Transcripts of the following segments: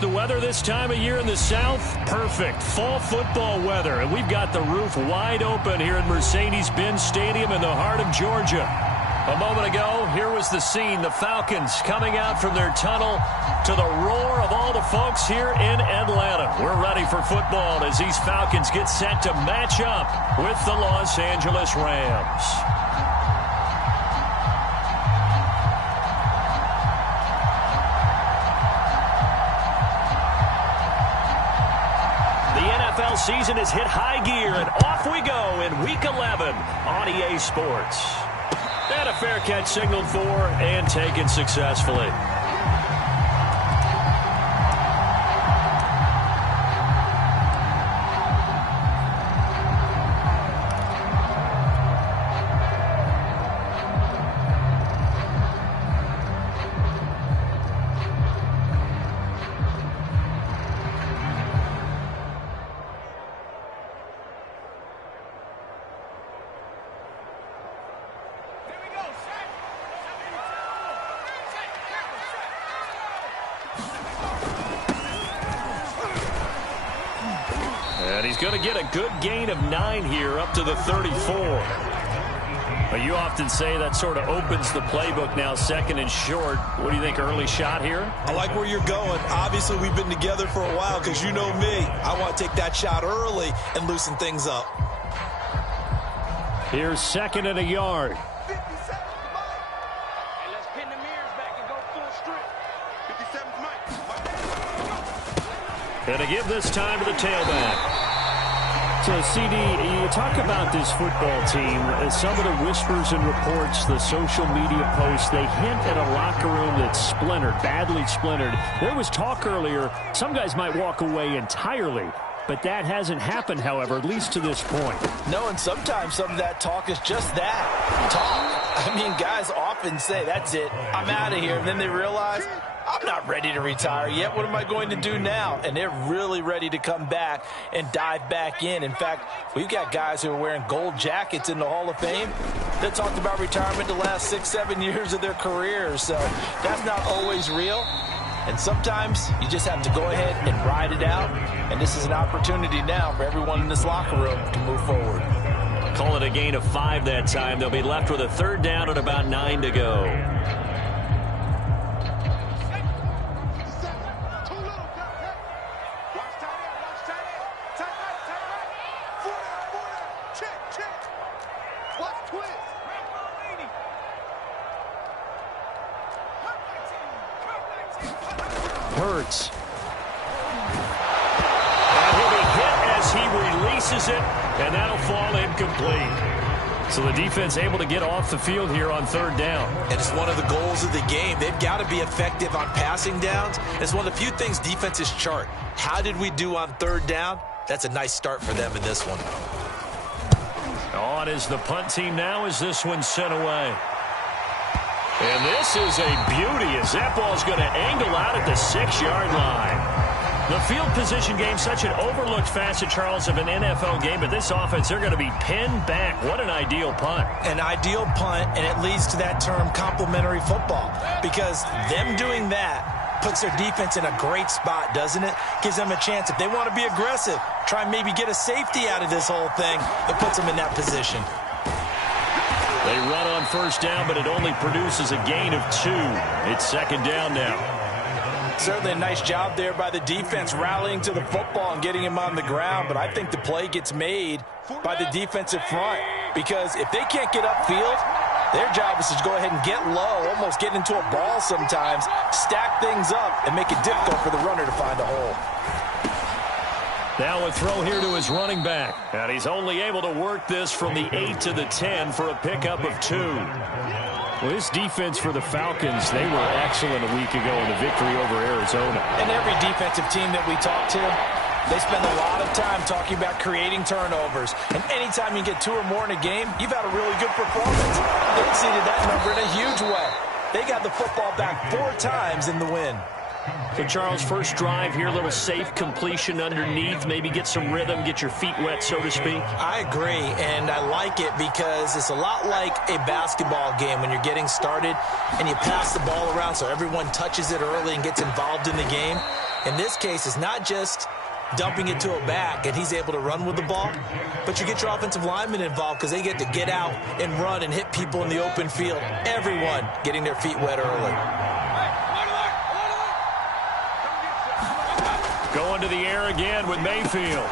The weather this time of year in the South, perfect. Fall football weather, and we've got the roof wide open here at Mercedes-Benz Stadium in the heart of Georgia. A moment ago, here was the scene. The Falcons coming out from their tunnel to the roar of all the folks here in Atlanta. We're ready for football as these Falcons get set to match up with the Los Angeles Rams. NFL season has hit high gear, and off we go in Week 11 on EA Sports. And a fair catch signaled for and taken successfully. And he's going to get a good gain of 9 here up to the 34. But you often say that sort of opens the playbook now, second and short. What do you think, early shot here? I like where you're going. Obviously, we've been together for a while because you know me. I want to take that shot early and loosen things up. Here's second and a yard. And to give this time to the tailback. So, CD, you talk about this football team. Some of the whispers and reports, the social media posts, they hint at a locker room that's splintered, badly splintered. There was talk earlier, some guys might walk away entirely. But that hasn't happened, however, at least to this point. No, and sometimes some of that talk is just that, talk. I mean, guys often say, that's it, I'm out of here. And then they realize, I'm not ready to retire yet. What am I going to do now? And they're really ready to come back and dive back in. In fact, we've got guys who are wearing gold jackets in the Hall of Fame that talked about retirement the last 6-7 years of their careers. So that's not always real. And sometimes you just have to go ahead and ride it out. And this is an opportunity now for everyone in this locker room to move forward. Call it a gain of 5 that time. They'll be left with a third down and about 9 to go. Hurts. And he'll be hit as he releases it, and that'll fall incomplete. So the defense able to get off the field here on third down. And it's one of the goals of the game. They've got to be effective on passing downs. It's one of the few things defenses chart. How did we do on third down? That's a nice start for them in this one. On is the punt team now as this one's sent away. And this is a beauty as that ball's going to angle out at the 6-yard line. The field position game, such an overlooked facet, Charles, of an NFL game, but this offense, they're going to be pinned back. What an ideal punt. An ideal punt, and it leads to that term complementary football, because them doing that puts their defense in a great spot, doesn't it? Gives them a chance. If they want to be aggressive, try and maybe get a safety out of this whole thing, it puts them in that position. They run on first down, but it only produces a gain of 2. It's second down now. Certainly a nice job there by the defense rallying to the football and getting him on the ground, but I think the play gets made by the defensive front, because if they can't get upfield, their job is to go ahead and get low, almost get into a ball sometimes, stack things up, and make it difficult for the runner to find a hole. Now a throw here to his running back. And he's only able to work this from the 8 to the 10 for a pickup of 2. Well, this defense for the Falcons, they were excellent a week ago in the victory over Arizona. And every defensive team that we talk to, they spend a lot of time talking about creating turnovers. And anytime you get 2 or more in a game, you've had a really good performance. They exceeded that number in a huge way. They got the football back 4 times in the win. So, Charles, first drive here, a little safe completion underneath, maybe get some rhythm, get your feet wet, so to speak. I agree, and I like it because it's a lot like a basketball game when you're getting started and you pass the ball around so everyone touches it early and gets involved in the game. In this case, it's not just dumping it to a back and he's able to run with the ball, but you get your offensive linemen involved because they get to get out and run and hit people in the open field. Everyone getting their feet wet early. Going to the air again with Mayfield.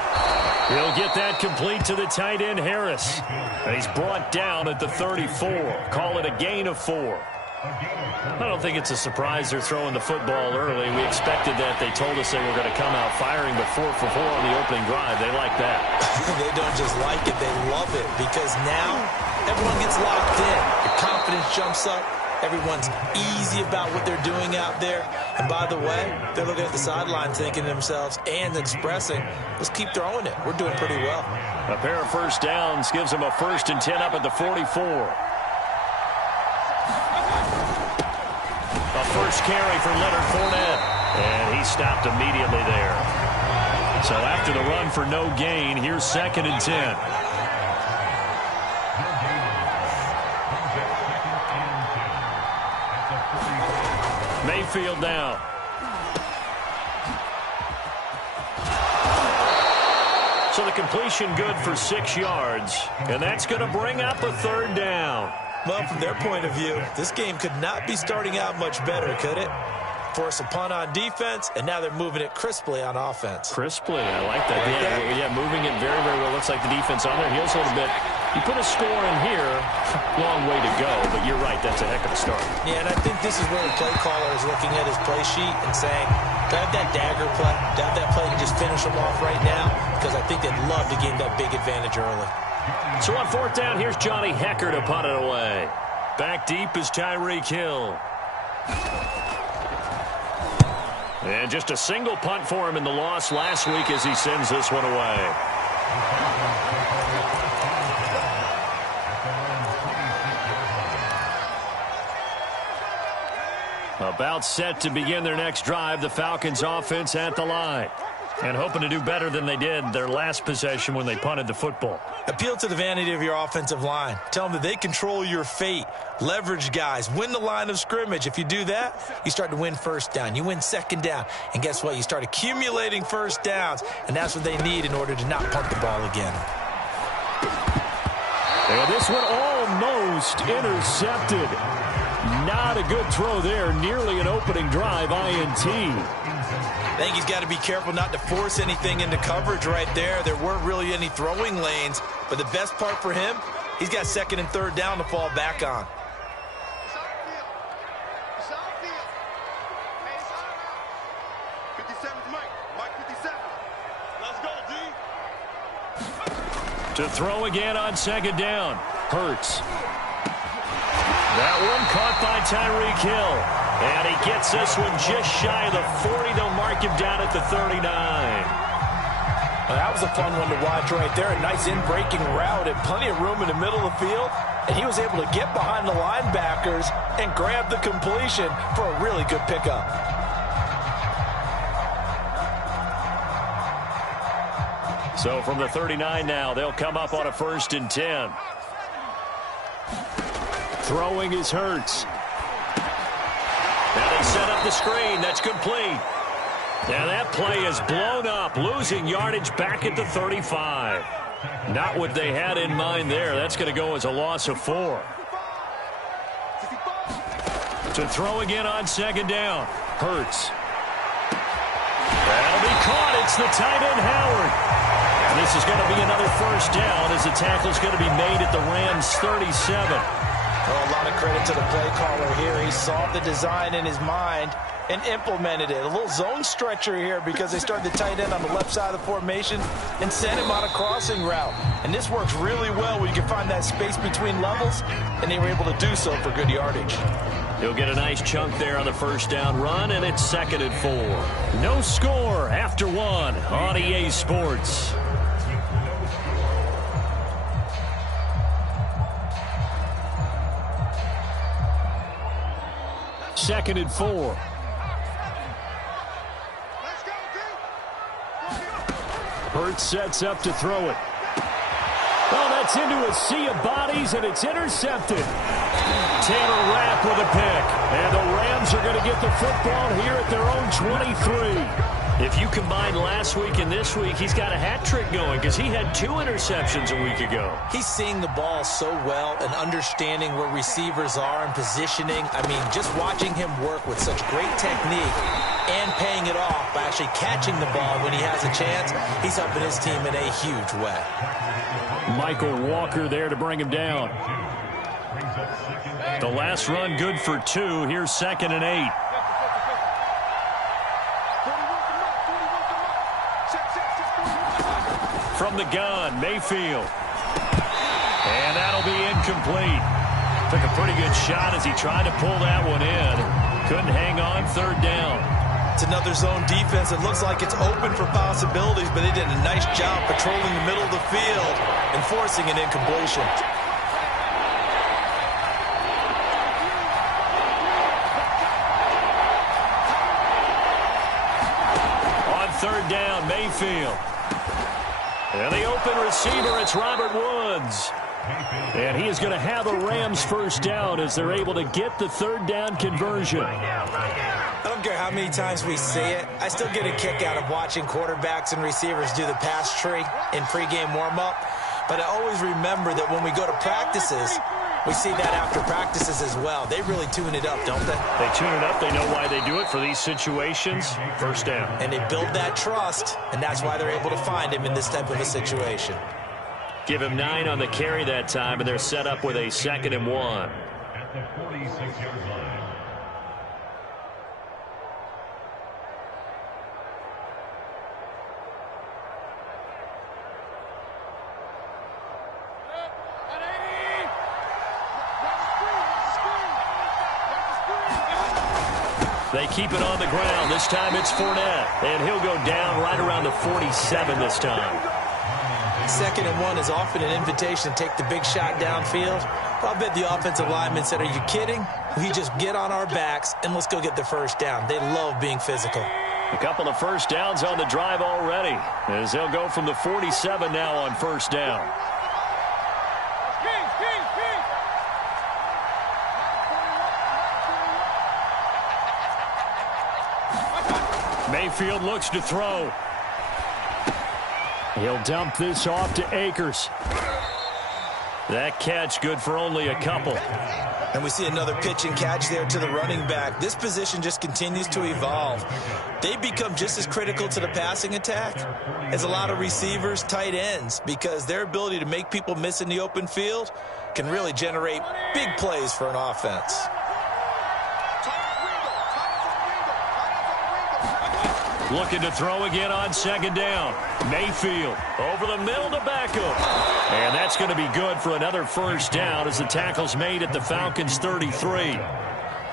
He'll get that complete to the tight end, Harris. And he's brought down at the 34. Call it a gain of 4. I don't think it's a surprise they're throwing the football early. We expected that. They told us they were going to come out firing, but 4 for 4 on the opening drive. They like that. They don't just like it, they love it, because now everyone gets locked in. Your confidence jumps up. Everyone's easy about what they're doing out there. And by the way, they're looking at the sideline thinking to themselves and expressing, let's keep throwing it. We're doing pretty well. A pair of first downs gives them a 1st and 10 up at the 44. A first carry for Leonard Fournette. And he stopped immediately there. So after the run for no gain, here's 2nd and 10. Mayfield now. So the completion good for 6 yards. And that's going to bring up a 3rd down. Well, from their point of view, this game could not be starting out much better, could it? Force a punt on defense, and now they're moving it crisply on offense. Crisply, I like that. Yeah, moving it very, very well. Looks like the defense on their heels a little bit. You put a score in here, long way to go, but you're right, that's a heck of a start. Yeah, and I think this is where the play caller is looking at his play sheet and saying, do I have that dagger play? Do I have that play to just finish them off right now? Because I think they'd love to gain that big advantage early. So on 4th down, here's Johnny Hecker to punt it away. Back deep is Tyreek Hill. And just a single punt for him in the loss last week as he sends this one away. About set to begin their next drive, the Falcons offense at the line. And hoping to do better than they did their last possession when they punted the football. Appeal to the vanity of your offensive line. Tell them that they control your fate. Leverage guys. Win the line of scrimmage. If you do that, you start to win 1st down. You win 2nd down. And guess what? You start accumulating 1st downs. And that's what they need in order to not punt the ball again. And this one almost intercepted. Not a good throw there. Nearly an opening drive INT. I think he's got to be careful not to force anything into coverage right there. There weren't really any throwing lanes. But the best part for him, he's got 2nd and 3rd down to fall back on. To throw again on 2nd down. Hurts. That one caught by Tyreek Hill. And he gets this one just shy of the 40. They'll mark him down at the 39. Well, that was a fun one to watch right there. A nice in-breaking route and plenty of room in the middle of the field. And he was able to get behind the linebackers and grab the completion for a really good pickup. So from the 39 now, they'll come up on a 1st and 10. Throwing is Hurts. Now they set up the screen. That's complete. Now that play is blown up, losing yardage back at the 35. Not what they had in mind there. That's going to go as a loss of 4. To throw again on 2nd down. Hurts. That'll be caught. It's the tight end, Howard. And this is going to be another 1st down as the tackle's going to be made at the Rams' 37. Well, a lot of credit to the play caller here. He saw the design in his mind and implemented it. A little zone stretcher here because they started the tight end on the left side of the formation and sent him on a crossing route. And this works really well where you can find that space between levels, and they were able to do so for good yardage. He'll get a nice chunk there on the 1st down run, and it's 2nd and 4. No score after 1 on EA Sports. Second and 4. Hurts sets up to throw it. Oh, that's into a sea of bodies, and it's intercepted. Tanner Rapp with a pick. And the Rams are going to get the football here at their own 23. If you combine last week and this week, he's got a hat trick going because he had 2 interceptions a week ago. He's seeing the ball so well and understanding where receivers are and positioning. I mean, just watching him work with such great technique and paying it off by actually catching the ball when he has a chance, he's helping his team in a huge way. Michael Walker there to bring him down. The last run good for 2. Here's 2nd and 8. From the gun, Mayfield. And that'll be incomplete. Took a pretty good shot as he tried to pull that one in. Couldn't hang on, 3rd down. It's another zone defense. It looks like it's open for possibilities, but they did a nice job patrolling the middle of the field and forcing an incompletion. On 3rd down, Mayfield. And the open receiver, it's Robert Woods. And he is going to have a Rams first down as they're able to get the 3rd down conversion. I don't care how many times we see it. I still get a kick out of watching quarterbacks and receivers do the pass tree in pregame warm-up. But I always remember that when we go to practices, we see that after practices as well. They really tune it up, don't they? They tune it up. They know why they do it for these situations. First down. And they build that trust, and that's why they're able to find him in this type of a situation. Give him 9 on the carry that time, and they're set up with a 2nd and 1. At the 46-yard line. They keep it on the ground. This time it's Fournette. And he'll go down right around the 47 this time. 2nd and 1 is often an invitation to take the big shot downfield. But I bet the offensive lineman said, are you kidding? We just get on our backs and let's go get the first down. They love being physical. A couple of first downs on the drive already, as they'll go from the 47 now on 1st down. Mayfield looks to throw. He'll dump this off to Akers. That catch good for only a couple. And we see another pitch and catch there to the running back. This position just continues to evolve. They become just as critical to the passing attack as a lot of receivers, tight ends, because their ability to make people miss in the open field can really generate big plays for an offense. Looking to throw again on 2nd down. Mayfield over the middle to Beckham. And that's going to be good for another first down as the tackle's made at the Falcons 33.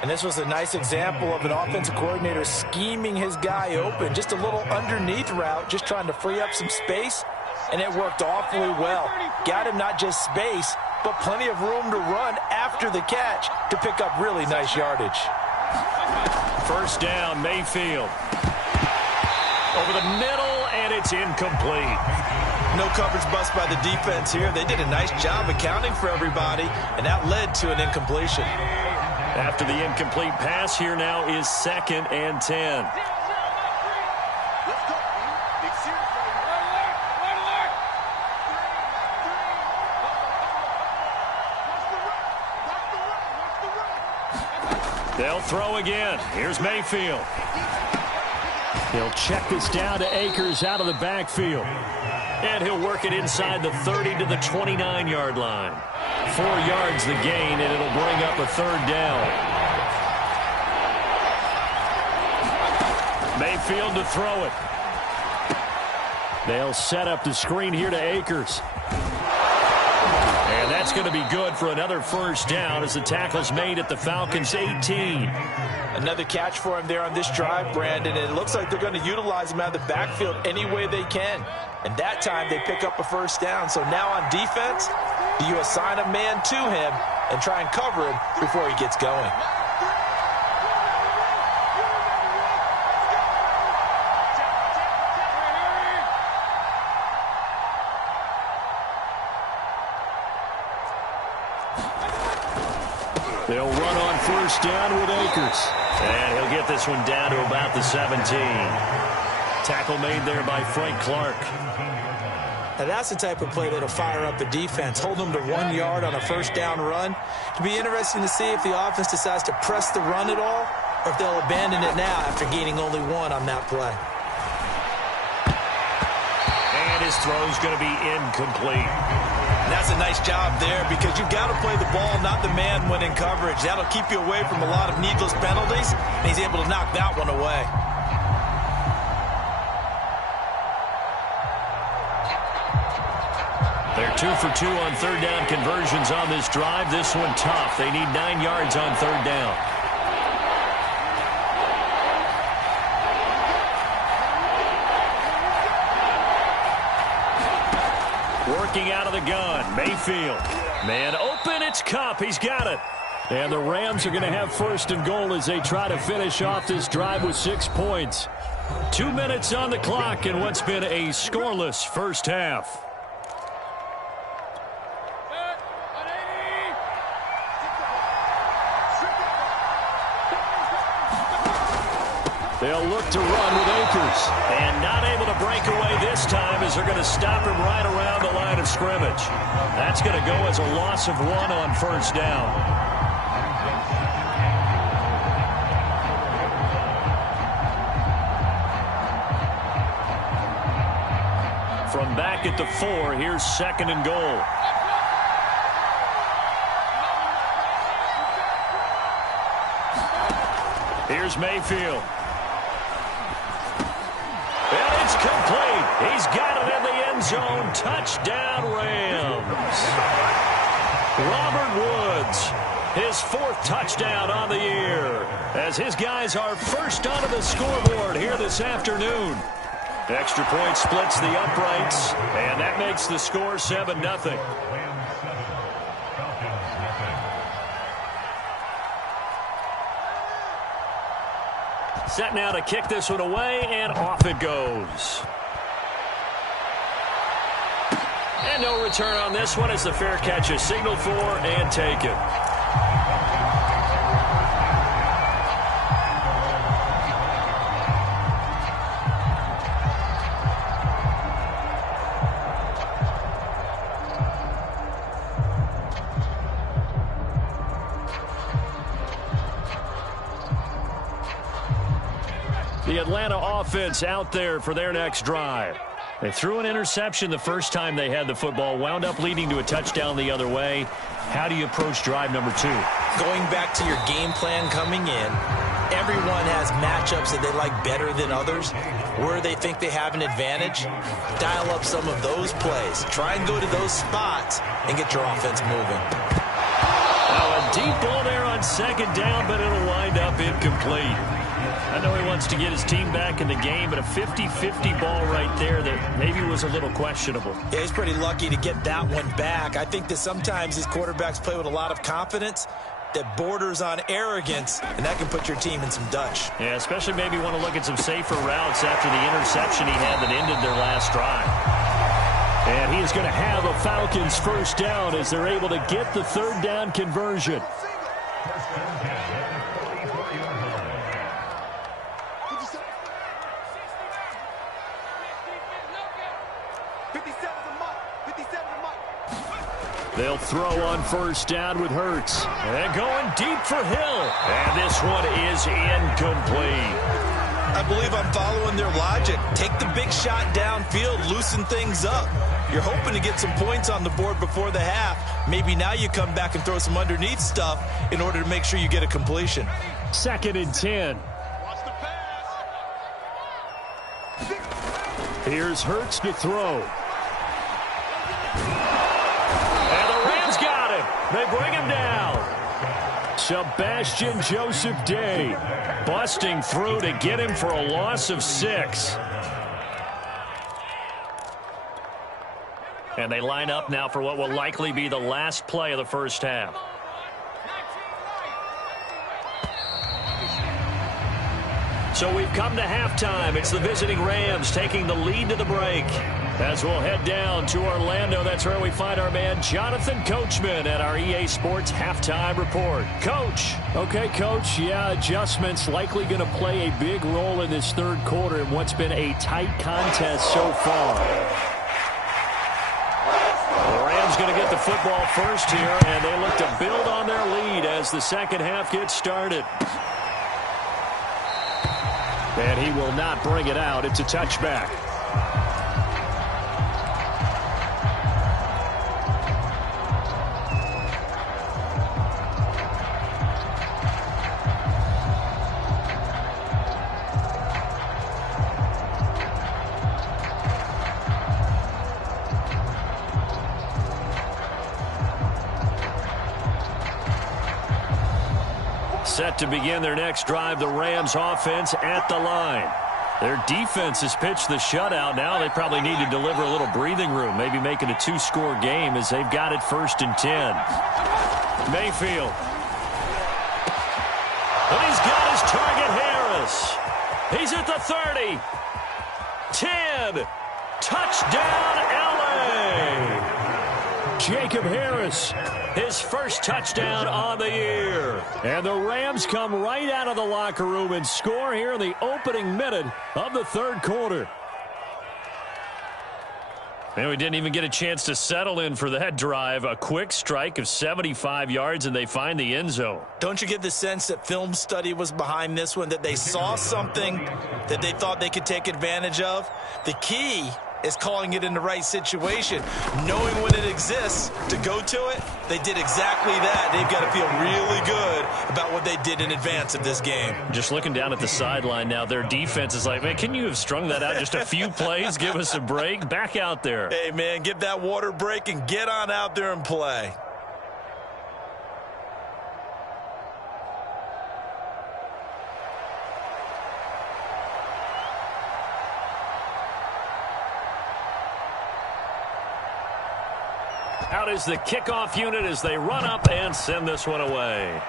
And this was a nice example of an offensive coordinator scheming his guy open. Just a little underneath route, just trying to free up some space. And it worked awfully well. Got him not just space, but plenty of room to run after the catch to pick up really nice yardage. First down, Mayfield. Over the middle, and it's incomplete. No coverage bust by the defense here. They did a nice job accounting for everybody, and that led to an incompletion. After the incomplete pass, here now is 2nd and 10. They'll throw again. Here's Mayfield. He'll check this down to Akers out of the backfield. And he'll work it inside the 30 to the 29-yard line. 4 yards the gain, and it'll bring up a 3rd down. Mayfield to throw it. They'll set up the screen here to Akers. And that's going to be good for another first down as the tackle's made at the Falcons 18. Another catch for him there on this drive, Brandon, and it looks like they're going to utilize him out of the backfield any way they can. And that time they pick up a first down. So now on defense, you assign a man to him and try and cover him before he gets going. They'll run on first down with Akers. And he'll get this one down to about the 17. Tackle made there by Frank Clark. Now that's the type of play that'll fire up the defense. Hold them to 1 yard on a first down run. It'll be interesting to see if the offense decides to press the run at all, or if they'll abandon it now after gaining only 1 on that play. And his throw's going to be incomplete. And that's a nice job there because you've got to play the ball, not the man when in coverage. That'll keep you away from a lot of needless penalties, and he's able to knock that one away. They're 2 for 2 on third down conversions on this drive. This one tough. They need 9 yards on third down. Working out of the gun, Mayfield. Man open, it's Kupp. He's got it. And the Rams are going to have first and goal as they try to finish off this drive with 6 points. 2 minutes on the clock in what's been a scoreless first half. They'll look to run with Akers. And not able to break away this time as they're going to stop him right around the line of scrimmage. That's going to go as a loss of 1 on first down. From back at the 4, here's second and goal. Here's Mayfield. And it's complete. He's got it in the end zone. Touchdown, Rams. Robert Woods, his 4th touchdown on the year, as his guys are first onto the scoreboard here this afternoon. Extra point splits the uprights, and that makes the score 7-0. Set now to kick this one away, and off it goes. And no return on this one as the fair catch is signaled for and taken. The Atlanta offense out there for their next drive. They threw an interception the first time they had the football, wound up leading to a touchdown the other way. How do you approach drive number 2? Going back to your game plan coming in, everyone has matchups that they like better than others. Where they think they have an advantage, dial up some of those plays. Try and go to those spots and get your offense moving. A deep ball there on second down, but it'll wind up incomplete. I know he wants to get his team back in the game, but a 50-50 ball right there that maybe was a little questionable. Yeah, he's pretty lucky to get that one back. I think that sometimes these quarterbacks play with a lot of confidence that borders on arrogance, and that can put your team in some Dutch. Yeah, especially maybe want to look at some safer routes after the interception he had that ended their last drive. And he is going to have a Falcons first down as they're able to get the third down conversion. They'll throw on first down with Hurts. And going deep for Hill. And this one is incomplete. I believe I'm following their logic. Take the big shot downfield, loosen things up. You're hoping to get some points on the board before the half. Maybe now you come back and throw some underneath stuff in order to make sure you get a completion. 2nd and 10. Here's Hurts to throw. They bring him down. Sebastian Joseph Day busting through to get him for a loss of 6. And they line up now for what will likely be the last play of the first half. So we've come to halftime. It's the visiting Rams taking the lead to the break. As we'll head down to Orlando, that's where we find our man Jonathan Coachman at our EA Sports Halftime Report. Coach. Okay, Coach, yeah, adjustments likely going to play a big role in this third quarter in what's been a tight contest so far. The Rams going to get the football first here, and they look to build on their lead as the second half gets started. And he will not bring it out. It's a touchback. Set to begin their next drive, the Rams offense at the line. Their defense has pitched the shutout. Now they probably need to deliver a little breathing room, maybe make it a two-score game as they've got it 1st and 10. Mayfield. And he's got his target, Harris. He's at the 30. 10. Touchdown, L.A. Jacob Harris, his first touchdown on the year. And the Rams come right out of the locker room and score here in the opening minute of the third quarter. And we didn't even get a chance to settle in for that drive. A quick strike of 75 yards, and they find the end zone. Don't you get the sense that film study was behind this one, that they saw something that they thought they could take advantage of? The key is calling it in the right situation, knowing when it exists to go to it. They did exactly that. They've got to feel really good about what they did in advance of this game. Just looking down at the sideline now, their defense is like, man, can you have strung that out just a few plays? Give us a break. Back out there. Hey, man, give that water break and get on out there and play. Out is the kickoff unit as they run up and send this one away.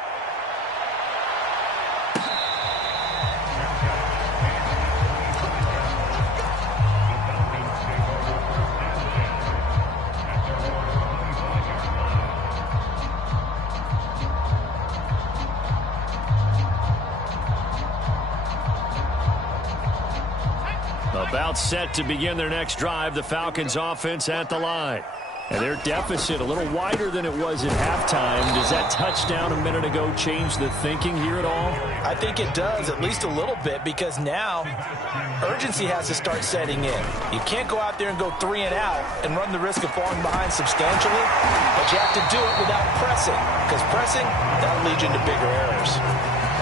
About set to begin their next drive, the Falcons offense at the line. And their deficit a little wider than it was at halftime. Does that touchdown a minute ago change the thinking here at all? I think it does, at least a little bit, because now urgency has to start setting in. You can't go out there and go 3 and out and run the risk of falling behind substantially, but you have to do it without pressing, because pressing, that'll lead you into bigger errors.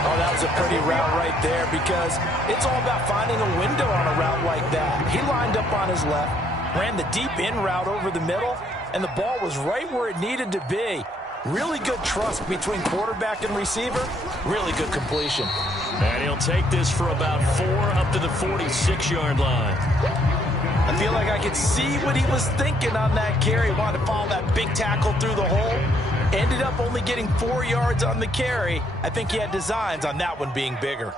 Oh, that was a pretty route right there, because it's all about finding a window on a route like that. He lined up on his left, ran the deep in route over the middle, and the ball was right where it needed to be. Really good trust between quarterback and receiver. Really good completion. And he'll take this for about 4 up to the 46-yard line. I feel like I could see what he was thinking on that carry. Wanted to follow that big tackle through the hole. Ended up only getting 4 yards on the carry. I think he had designs on that one being bigger.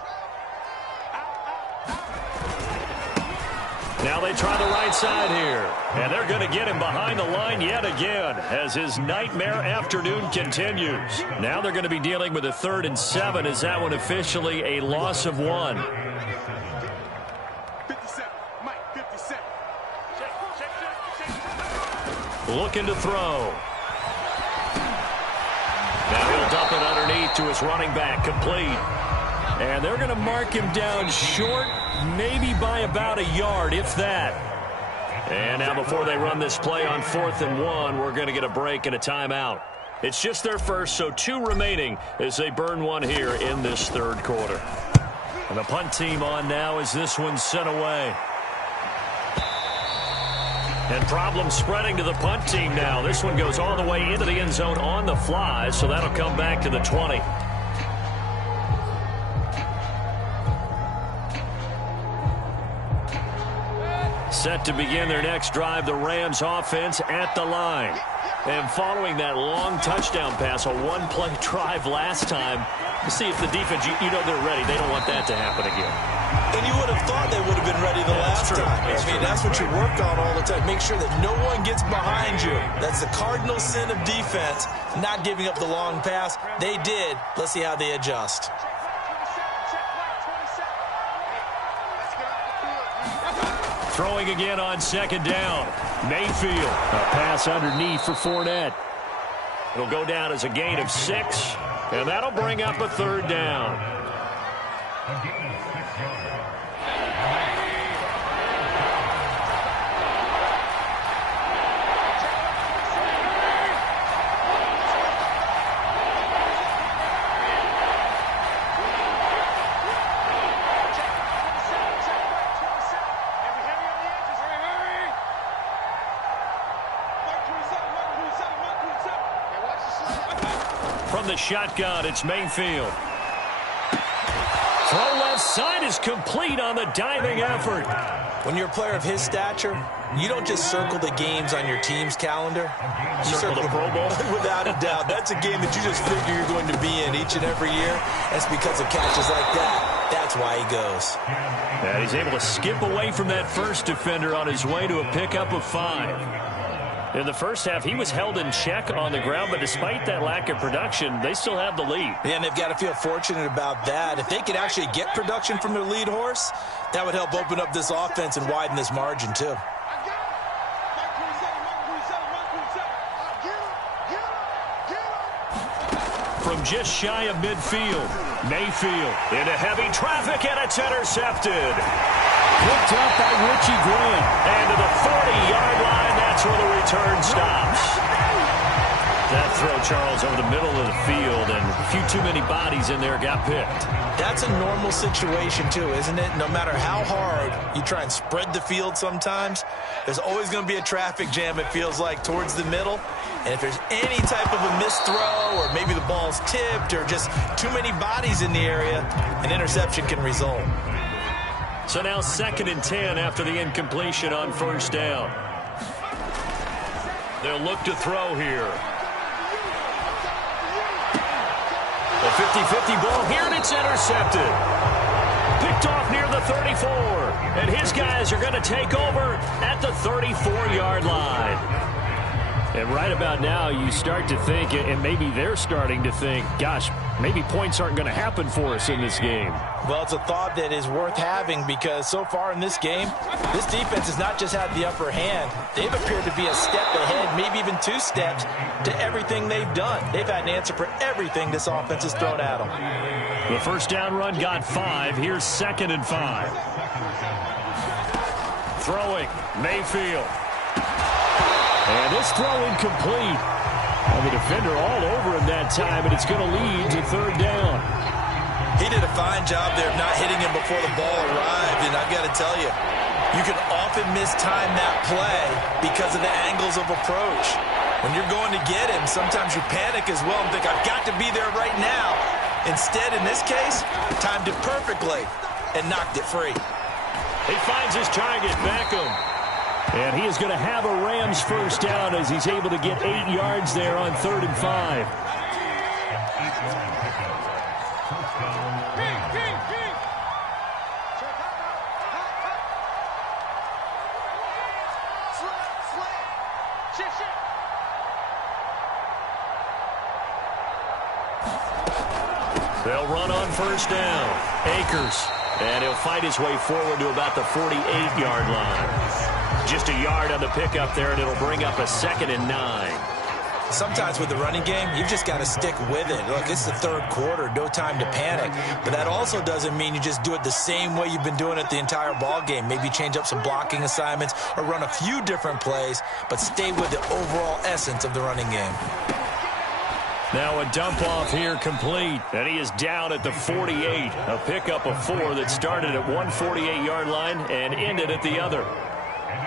Now they try the right side here. And they're going to get him behind the line yet again as his nightmare afternoon continues. Now they're going to be dealing with a 3rd and 7 as that one officially a loss of 1. 57, Mike, 57. Looking to throw. Now he'll dump it underneath to his running back, complete. And they're going to mark him down short, maybe by about a yard, if that. And now before they run this play on 4th and 1, we're going to get a break and a timeout. It's just their first, so 2 remaining as they burn one here in this third quarter. And the punt team on now as this one's sent away. And problems spreading to the punt team now. This one goes all the way into the end zone on the fly, so that'll come back to the 20. Set to begin their next drive, the Rams offense at the line. And following that long touchdown pass, a one-play drive last time, to see if the defense, you know they're ready. They don't want that to happen again. And you would have thought they would have been ready the last time. I mean, that's what you work on all the time. Make sure that no one gets behind you. That's the cardinal sin of defense, not giving up the long pass. They did. Let's see how they adjust. Throwing again on second down. Mayfield. A pass underneath for Fournette. It'll go down as a gain of 6, and that'll bring up a third down. A gain of 6 yards. From the shotgun, it's Mayfield. Throw left side is complete on the diving effort. When you're a player of his stature, you don't just circle the games on your team's calendar. You circle the Pro Bowl. Without a doubt. That's a game that you just figure you're going to be in each and every year. That's because of catches like that. That's why he goes. And he's able to skip away from that first defender on his way to a pickup of 5. In the first half, he was held in check on the ground, but despite that lack of production, they still have the lead. Yeah, and they've got to feel fortunate about that. If they could actually get production from their lead horse, that would help open up this offense and widen this margin, too. From just shy of midfield, Mayfield into heavy traffic, and it's intercepted. Picked up by Richie Graham. And to the 40-yard line, that's where the return stops. That throw, Charles, over the middle of the field, and a few too many bodies in there got picked. That's a normal situation, too, isn't it? No matter how hard you try and spread the field sometimes, there's always going to be a traffic jam, it feels like, towards the middle. And if there's any type of a missed throw, or maybe the ball's tipped, or just too many bodies in the area, an interception can result. So now 2nd and 10 after the incompletion on first down. They'll look to throw here. A 50-50 ball here, and it's intercepted. Picked off near the 34. And his guys are going to take over at the 34-yard line. And right about now, you start to think, and maybe they're starting to think, gosh, maybe points aren't going to happen for us in this game. Well, it's a thought that is worth having because so far in this game, this defense has not just had the upper hand. They've appeared to be a step ahead, maybe even 2 steps to everything they've done. They've had an answer for everything this offense has thrown at them. The first down run got 5. Here's 2nd and 5. Throwing, Mayfield. And this throw incomplete. And the defender all over him that time, and it's going to lead to 3rd down. He did a fine job there of not hitting him before the ball arrived, and I've got to tell you, you can often mistime that play because of the angles of approach. When you're going to get him, sometimes you panic as well and think, I've got to be there right now. Instead, in this case, timed it perfectly and knocked it free. He finds his target, Beckham. And he is going to have a Rams first down as he's able to get 8 yards there on 3rd and 5. They'll run on first down. Akers. And he'll fight his way forward to about the 48-yard line. Just a yard on the pickup there, and it'll bring up a 2nd and 9. Sometimes with the running game, you've just got to stick with it. Look, it's the 3rd quarter, no time to panic. But that also doesn't mean you just do it the same way you've been doing it the entire ball game. Maybe change up some blocking assignments or run a few different plays, but stay with the overall essence of the running game. Now a dump off here complete, and he is down at the 48. A pickup of 4 that started at one 48-yard line and ended at the other.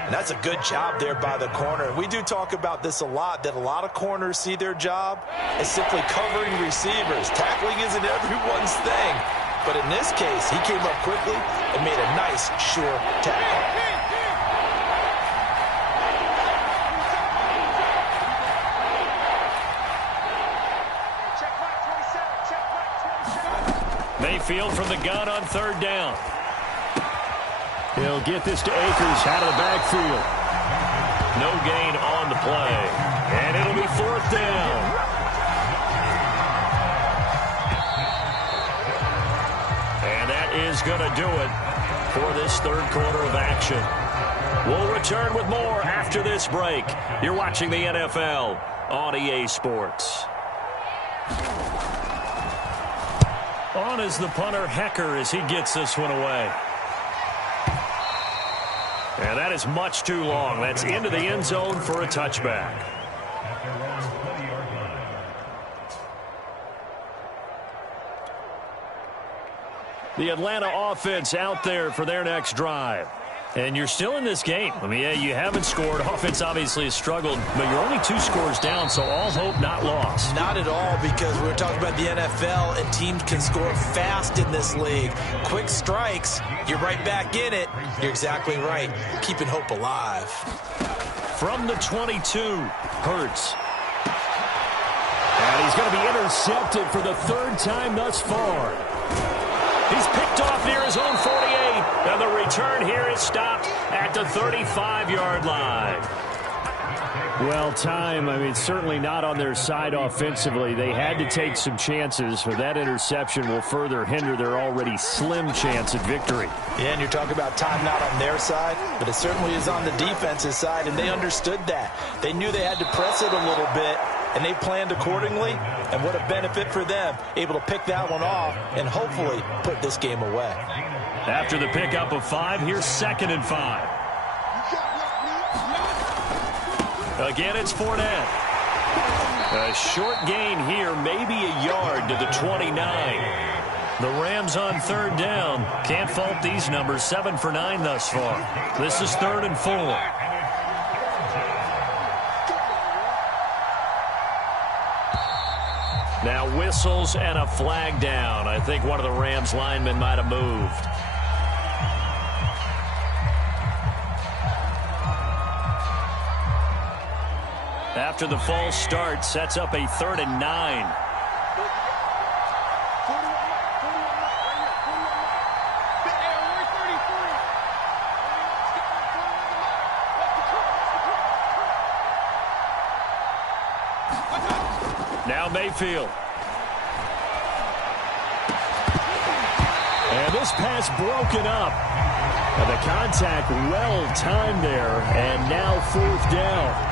And that's a good job there by the corner. We do talk about this a lot, that a lot of corners see their job as simply covering receivers. Tackling isn't everyone's thing. But in this case, he came up quickly and made a nice, sure tackle. Mayfield from the gun on 3rd down. He'll get this to Akers out of the backfield. No gain on the play. And it'll be 4th down. And that is going to do it for this third quarter of action. We'll return with more after this break. You're watching the NFL on EA Sports. On is the punter, Hecker, as he gets this one away. And that is much too long. That's into the end zone for a touchback. The Atlanta offense out there for their next drive. And you're still in this game. I mean, yeah, you haven't scored. Offense obviously has struggled, but you're only 2 scores down, so all hope not lost. Not at all, because we were talking about the NFL, and teams can score fast in this league. Quick strikes, you're right back in it. You're exactly right. Keeping hope alive. From the 22, Hurts. And he's going to be intercepted for the 3rd time thus far. He's picked off near his own 48, and the return here is stopped at the 35-yard line. Well, time, I mean, certainly not on their side offensively. They had to take some chances, but that interception will further hinder their already slim chance at victory. Yeah, and you're talking about time not on their side, but it certainly is on the defense's side, and they understood that. They knew they had to press it a little bit, and they planned accordingly, and what a benefit for them, able to pick that one off and hopefully put this game away. After the pickup of 5, here's 2nd and 5. Again, it's Fournette. A short gain here, maybe a yard to the 29. The Rams on 3rd down. Can't fault these numbers, 7 for 9 thus far. This is 3rd and 4. Now whistles and a flag down. I think one of the Rams linemen might have moved. After the false start, sets up a 3rd and 9. Now Mayfield. And this pass broken up. And the contact well timed there. And now 4th down.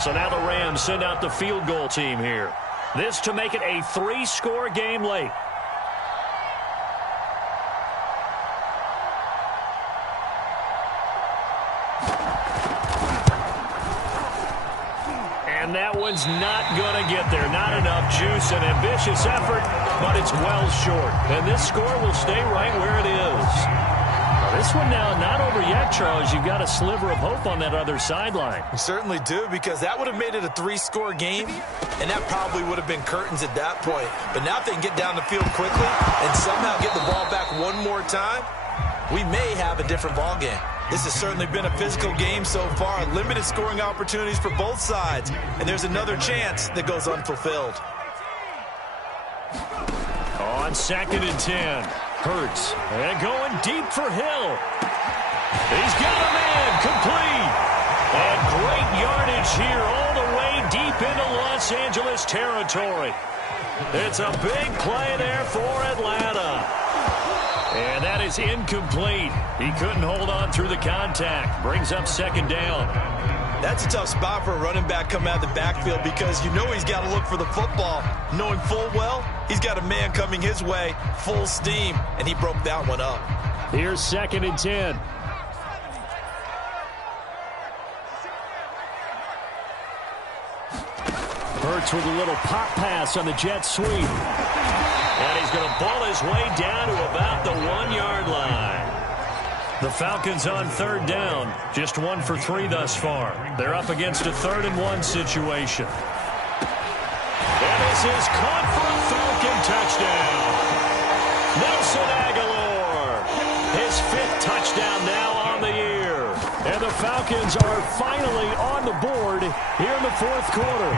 So now the Rams send out the field goal team here. This to make it a 3-score game late. And that one's not going to get there. Not enough juice. An ambitious effort, but it's well short. And this score will stay right where it is. This one now not over yet, Charles. You've got a sliver of hope on that other sideline. We certainly do, because that would have made it a 3-score game, and that probably would have been curtains at that point. But now if they can get down the field quickly and somehow get the ball back one more time, we may have a different ball game. This has certainly been a physical game so far. Limited scoring opportunities for both sides, and there's another chance that goes unfulfilled. On 2nd and 10. Hurts, and going deep for Hill. He's got a man complete. And great yardage here all the way deep into Los Angeles territory. It's a big play there for Atlanta. And that is incomplete. He couldn't hold on through the contact. Brings up 2nd down. That's a tough spot for a running back coming out of the backfield, because you know he's got to look for the football, knowing full well he's got a man coming his way full steam, and he broke that one up. Here's 2nd and 10. Hurts with a little pop pass on the jet sweep. And he's going to ball his way down to about the 1-yard line. The Falcons on 3rd down, just 1 for 3 thus far. They're up against a 3rd and 1 situation. And this is caught for a Falcon touchdown. Nelson Aguilar, his 5th touchdown now on the year. And the Falcons are finally on the board here in the 4th quarter.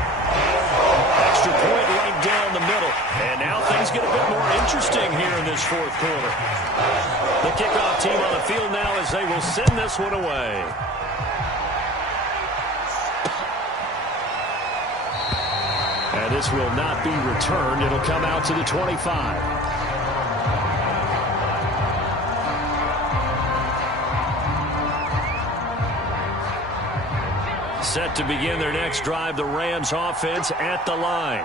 extra point right down the middle. And now things get a bit more interesting here in this fourth quarter. The kickoff team on the field now as they will send this one away. And this will not be returned. It'll come out to the 25. Set to begin their next drive, the Rams offense at the line.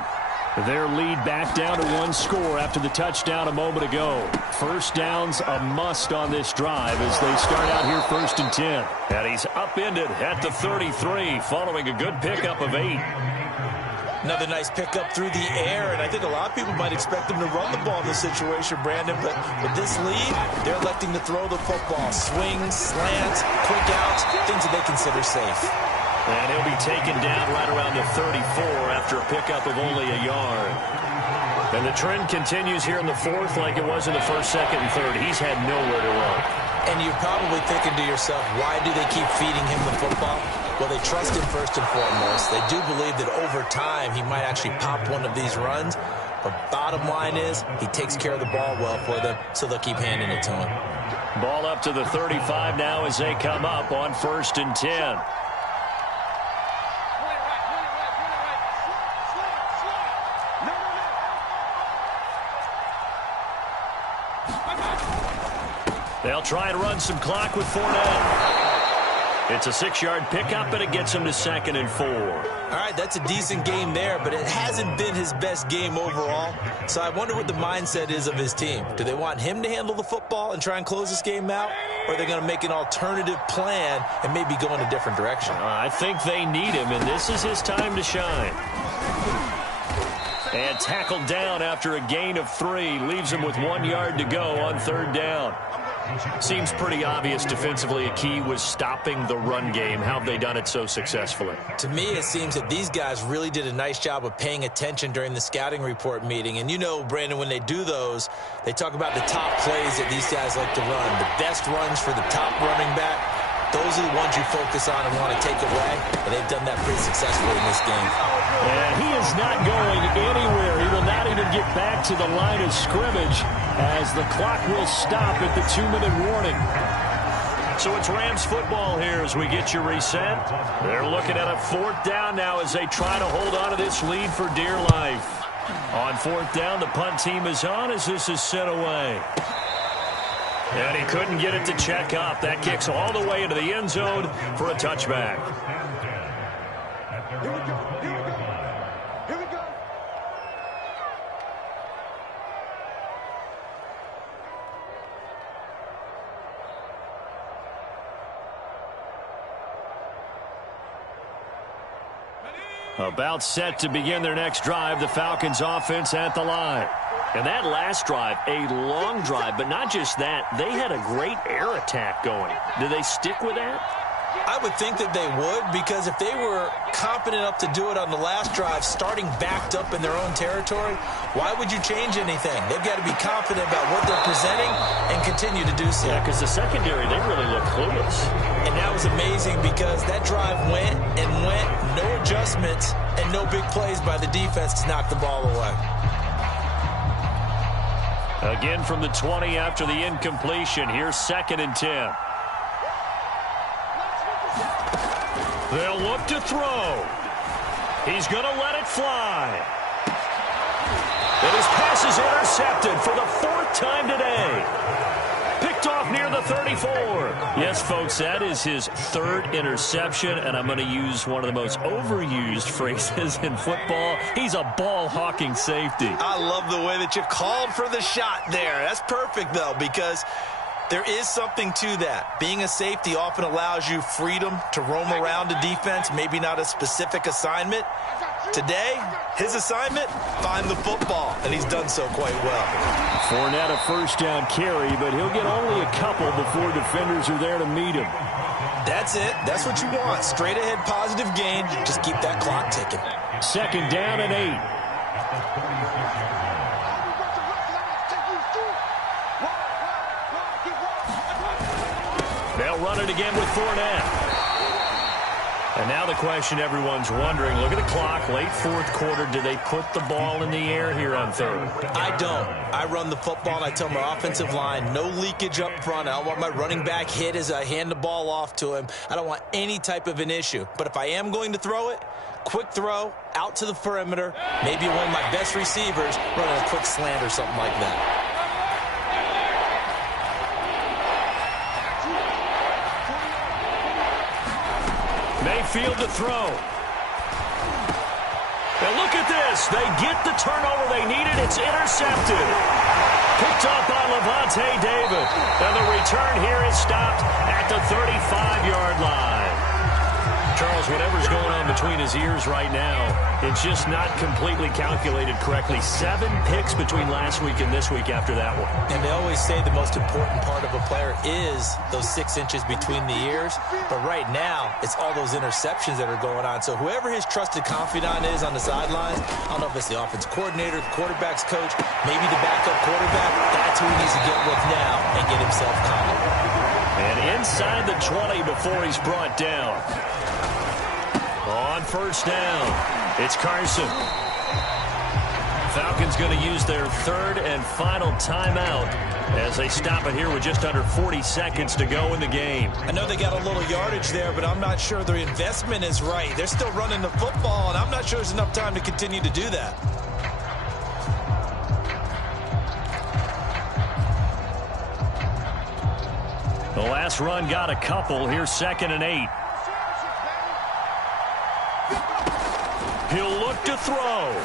Their lead back down to one score after the touchdown a moment ago. First down's a must on this drive as they start out here 1st and 10. And he's upended at the 33 following a good pickup of 8. Another nice pickup through the air, and I think a lot of people might expect them to run the ball in this situation, Brandon, but with this lead, they're electing to throw the football. Swings, slants, quick outs, things that they consider safe. And he'll be taken down right around the 34 after a pickup of only a yard. And the trend continues here in the fourth like it was in the first, second, and third. He's had nowhere to run. And you're probably thinking to yourself, why do they keep feeding him the football? Well, they trust him first and foremost. They do believe that over time he might actually pop one of these runs. But bottom line is he takes care of the ball well for them, so they'll keep handing it to him. Ball up to the 35 now as they come up on 1st and 10. They'll try and run some clock with Fournette. It's a 6-yard pickup, and it gets him to 2nd and 4. All right, that's a decent game there, but it hasn't been his best game overall. So I wonder what the mindset is of his team. Do they want him to handle the football and try and close this game out? Or are they going to make an alternative plan and maybe go in a different direction? I think they need him, and this is his time to shine. And tackled down after a gain of 3. Leaves him with 1 yard to go on 3rd down. Seems pretty obvious defensively a key was stopping the run game. How have they done it so successfully? To me, it seems that these guys really did a nice job of paying attention during the scouting report meeting. And you know, Brandon, when they do those, they talk about the top plays that these guys like to run. The best runs for the top running back, those are the ones you focus on and want to take away. And they've done that pretty successfully in this game. And he is not going anywhere. He will not even get back to the line of scrimmage as the clock will stop at the 2-minute warning. So it's Rams football here as we get you reset. They're looking at a 4th down now as they try to hold on to this lead for dear life. On 4th down, the punt team is on as this is sent away. And he couldn't get it to check up. That kicks all the way into the end zone for a touchback. Here we go. Here we go. Here we go. About set to begin their next drive, the Falcons offense at the line. And that last drive, a long drive, but not just that, they had a great air attack going. Do they stick with that? I would think that they would, because if they were confident enough to do it on the last drive, starting backed up in their own territory, why would you change anything? They've got to be confident about what they're presenting and continue to do so. Yeah, because the secondary, they really look clueless. And that was amazing because that drive went and went, no adjustments, and no big plays by the defense to knock the ball away. Again from the 20 after the incompletion. Here's 2nd and 10. They'll look to throw. He's going to let it fly. And his pass is intercepted for the 4th time today. Picked off near the 34. Yes, folks, that is his 3rd interception, and I'm going to use one of the most overused phrases in football. He's a ball-hawking safety. I love the way that you called for the shot there. That's perfect, though, because there is something to that. Being a safety often allows you freedom to roam around a defense, maybe not a specific assignment. Today, his assignment, find the football, and he's done so quite well. Fournette a 1st down carry, but he'll get only a couple before defenders are there to meet him. That's it. That's what you want. Straight ahead positive gain. Just keep that clock ticking. 2nd down and 8. They'll run it again with Fournette. And now the question everyone's wondering, look at the clock, late fourth quarter, do they put the ball in the air here on third? I don't. I run the football, and I tell my offensive line, no leakage up front. I don't want my running back hit as I hand the ball off to him. I don't want any type of an issue. But if I am going to throw it, quick throw, out to the perimeter, maybe one of my best receivers running a quick slant or something like that. Mayfield to throw. Now look at this. They get the turnover they needed. It's intercepted. Picked up by Levante David. And the return here is stopped at the 35-yard line. Charles, whatever's going on between his ears right now, it's just not completely calculated correctly. 7 picks between last week and this week after that one. And they always say the most important part of a player is those 6 inches between the ears. But right now, it's all those interceptions that are going on. So whoever his trusted confidant is on the sidelines, I don't know if it's the offense coordinator, quarterback's coach, maybe the backup quarterback, that's who he needs to get with now and get himself calm. And inside the 20 before he's brought down. On first down, it's Carson. Falcons going to use their third and final timeout as they stop it here with just under 40 seconds to go in the game. I know they got a little yardage there, but I'm not sure their investment is right. They're still running the football, and I'm not sure there's enough time to continue to do that. The last run got a couple. Here's 2nd and 8. He'll look to throw.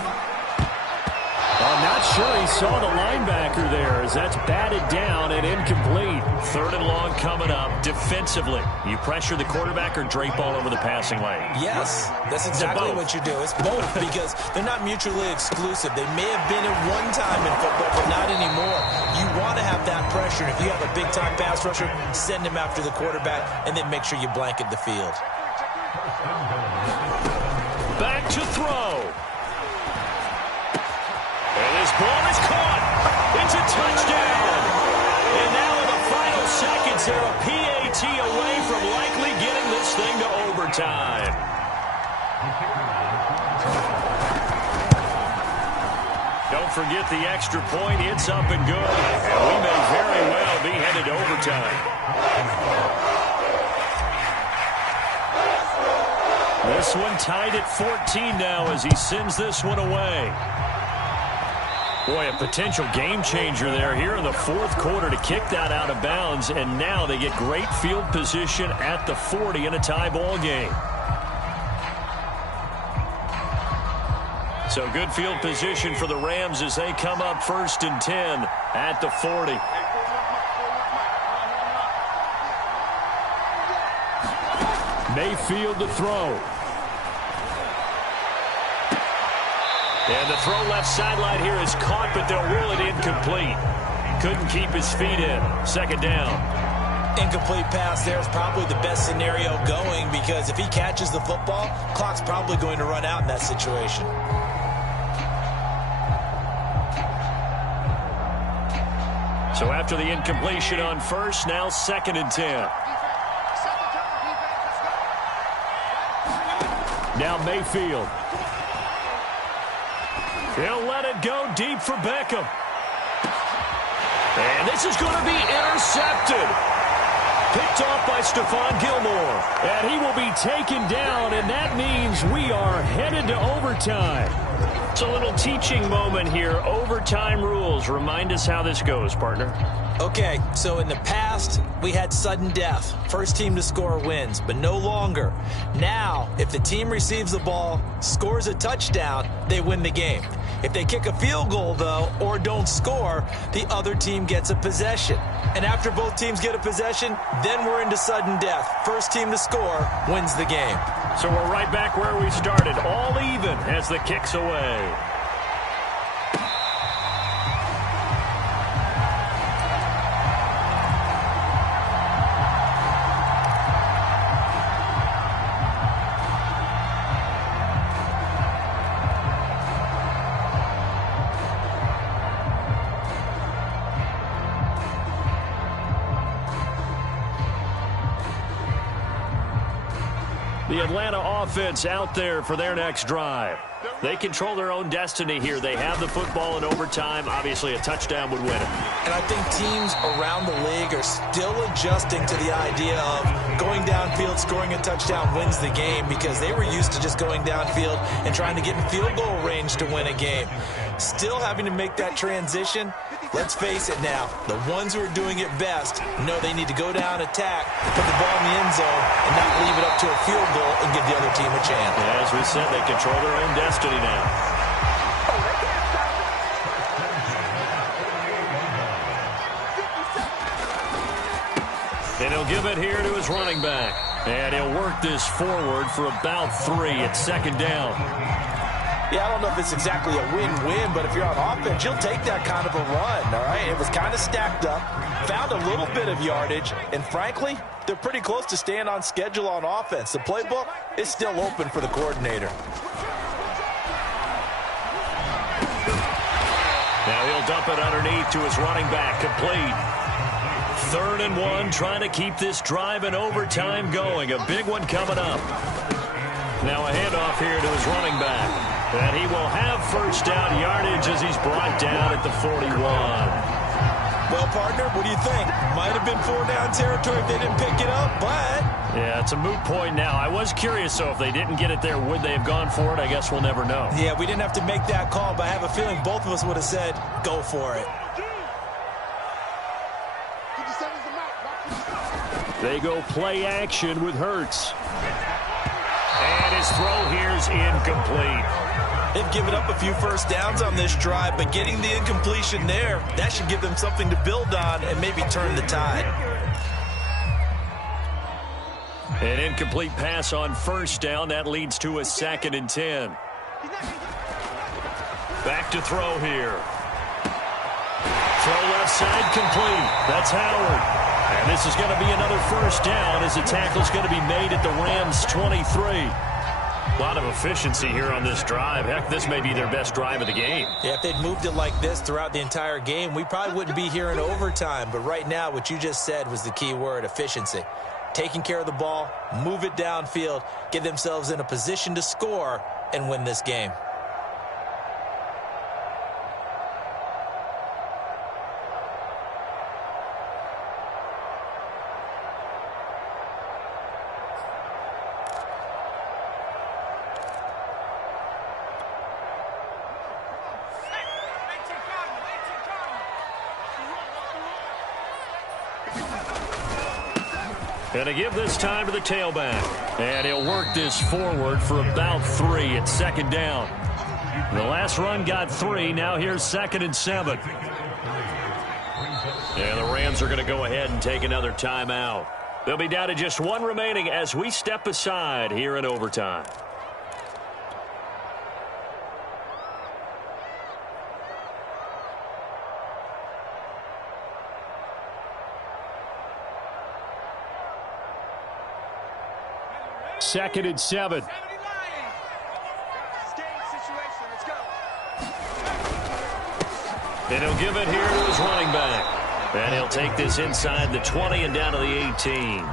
I'm not sure he saw the linebacker there as that's batted down and incomplete. 3rd and long coming up. Defensively, you pressure the quarterback or drape all over the passing lane? Yes, that's exactly what you do. It's both because they're not mutually exclusive. They may have been at one time in football, but not anymore. You want to have that pressure. If you have a big-time pass rusher, send him after the quarterback and then make sure you blanket the field. Back to throw. And this ball is caught. It's a touchdown. And now in the final seconds, they're a PAT away from likely getting this thing to overtime. Don't forget the extra point. It's up and good. And we may very well be headed to overtime. This one tied at 14 now as he sends this one away. Boy, a potential game changer there here in the fourth quarter to kick that out of bounds, and now they get great field position at the 40 in a tie ball game. So good field position for the Rams as they come up 1st and 10 at the 40. Mayfield to throw. And the throw left sideline here is caught, but they'll rule it incomplete. Couldn't keep his feet in. 2nd down. Incomplete pass there is probably the best scenario going because if he catches the football, clock's probably going to run out in that situation. So after the incompletion on first, now 2nd and 10. Now Mayfield. He'll let it go deep for Beckham. And this is going to be intercepted. Picked off by Stephon Gilmore. And he will be taken down, and that means we are headed to overtime. It's a little teaching moment here. Overtime rules. Remind us how this goes, partner. Okay, so in the past, we had sudden death. First team to score wins, but no longer. Now, if the team receives the ball, scores a touchdown, they win the game. If they kick a field goal, though, or don't score, the other team gets a possession. And after both teams get a possession, then we're into sudden death. First team to score wins the game. So we're right back where we started, all even as the kick's away. The the Atlanta offense out there for their next drive. They control their own destiny here. They have the football in overtime. Obviously, a touchdown would win it. And I think teams around the league are still adjusting to the idea of going downfield, scoring a touchdown wins the game, because they were used to just going downfield and trying to get in field goal range to win a game. Still having to make that transition. Let's face it now, the ones who are doing it best know they need to go down, attack, put the ball in the end zone, and not leave it up to a field goal and give the other team a chance. As we said, they control their own destiny now. And he'll give it here to his running back. And he'll work this forward for about 3 at second down. Yeah, I don't know if it's exactly a win-win, but if you're on offense, you'll take that kind of a run, all right? It was kind of stacked up, found a little bit of yardage, and frankly, they're pretty close to staying on schedule on offense. The playbook is still open for the coordinator. Now he'll dump it underneath to his running back, complete. 3rd and 1, trying to keep this drive in overtime going. A big one coming up. Now a handoff here to his running back. And he will have first down yardage as he's brought down at the 41. Well, partner, what do you think? Might have been 4-down territory if they didn't pick it up, but... Yeah, it's a moot point now. I was curious, so if they didn't get it there, would they have gone for it? I guess we'll never know. Yeah, we didn't have to make that call, but I have a feeling both of us would have said, go for it. They go play action with Hurts. And his throw here's incomplete. They've given up a few first downs on this drive, but getting the incompletion there, that should give them something to build on and maybe turn the tide. An incomplete pass on first down. That leads to a 2nd and 10. Back to throw here. Throw left side complete. That's Howard. And this is going to be another first down as the tackle's going to be made at the Rams' 23. A lot of efficiency here on this drive. Heck, this may be their best drive of the game. Yeah, if they'd moved it like this throughout the entire game, we probably wouldn't be here in overtime. But right now, what you just said was the key word, efficiency. Taking care of the ball, move it downfield, get themselves in a position to score and win this game. And to give this time to the tailback. And he'll work this forward for about 3 at second down. The last run got 3. Now here's 2nd and 7. And the Rams are going to go ahead and take another timeout. They'll be down to just 1 remaining as we step aside here in overtime. Second and 7. And he'll give it here to his running back. And he'll take this inside the 20 and down to the 18.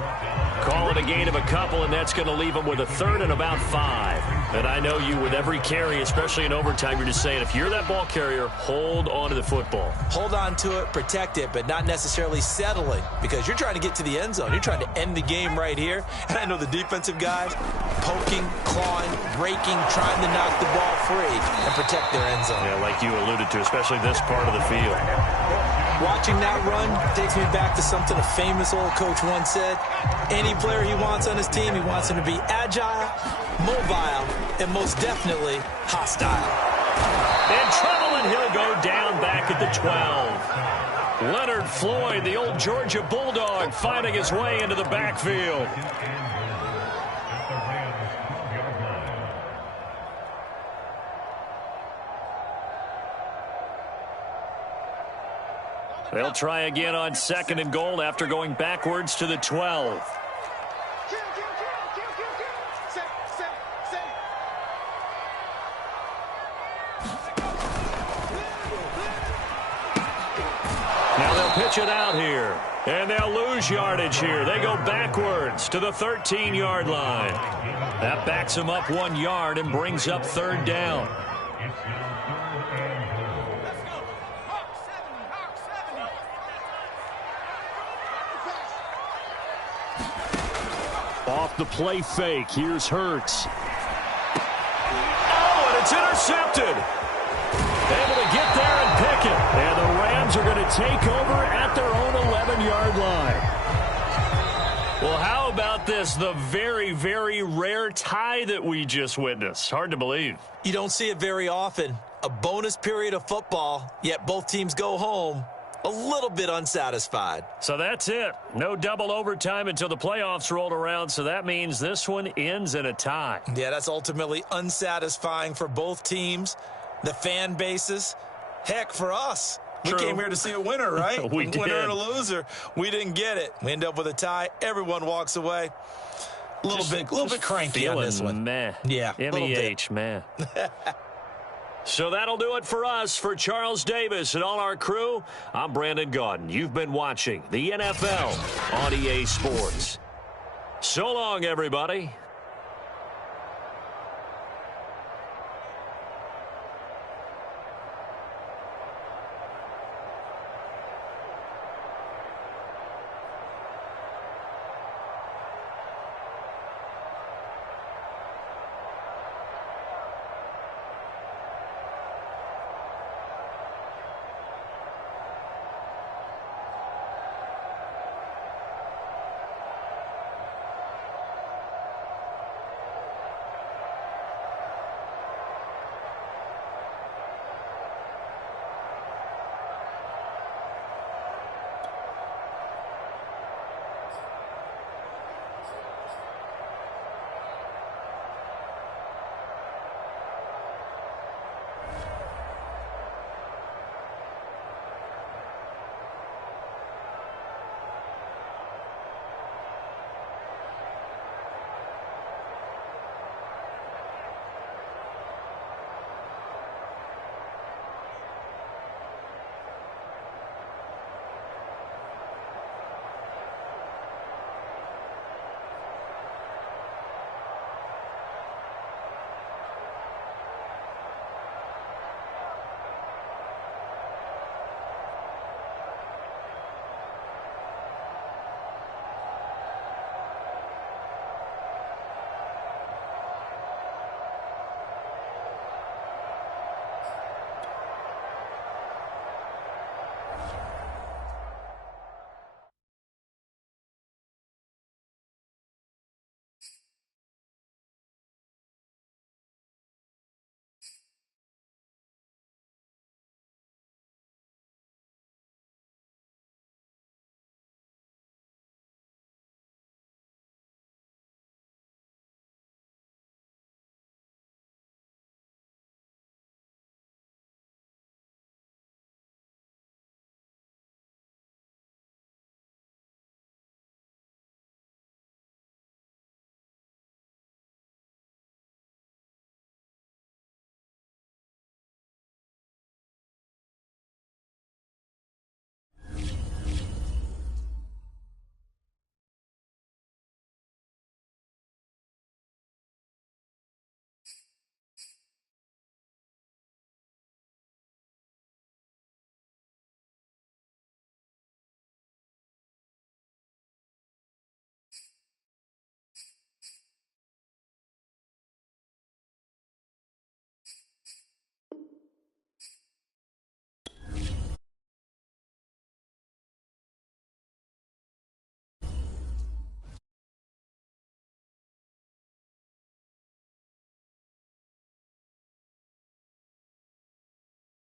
Call it a gain of a couple, and that's going to leave him with a 3rd and about 5. And I know you, with every carry, especially in overtime, you're just saying, if you're that ball carrier, hold on to the football. Hold on to it, protect it, but not necessarily settling, because you're trying to get to the end zone. You're trying to end the game right here. And I know the defensive guys poking, clawing, raking, trying to knock the ball free and protect their end zone. Yeah, like you alluded to, especially this part of the field. Watching that run takes me back to something a famous old coach once said. Any player he wants on his team, he wants him to be agile, mobile, and most definitely hostile. In trouble, and he'll go down back at the 12. Leonard Floyd, the old Georgia Bulldog, finding his way into the backfield. They'll try again on 2nd and goal after going backwards to the 12. Now they'll pitch it out here. And they'll lose yardage here. They go backwards to the 13-yard line. That backs them up 1 yard and brings up third down. Off the play fake. Here's Hurts. Oh, and it's intercepted. Able to get there and pick it. And the Rams are going to take over at their own 11-yard line. Well, how about this? The very, very rare tie that we just witnessed. Hard to believe. You don't see it very often. A bonus period of football, yet both teams go home a little bit unsatisfied. So that's it. No double overtime until the playoffs rolled around, so that means this one ends in a tie. Yeah, that's ultimately unsatisfying for both teams, the fan bases. Heck, for us. True. We came here to see a winner, right? We did. Winner and a loser. We didn't get it. We end up with a tie. Everyone walks away. A little bit cranky on this one. Meh. Yeah, M-E-H, man. So that'll do it for us. For Charles Davis and all our crew, I'm Brandon Gaudin. You've been watching the NFL on EA Sports. So long, everybody.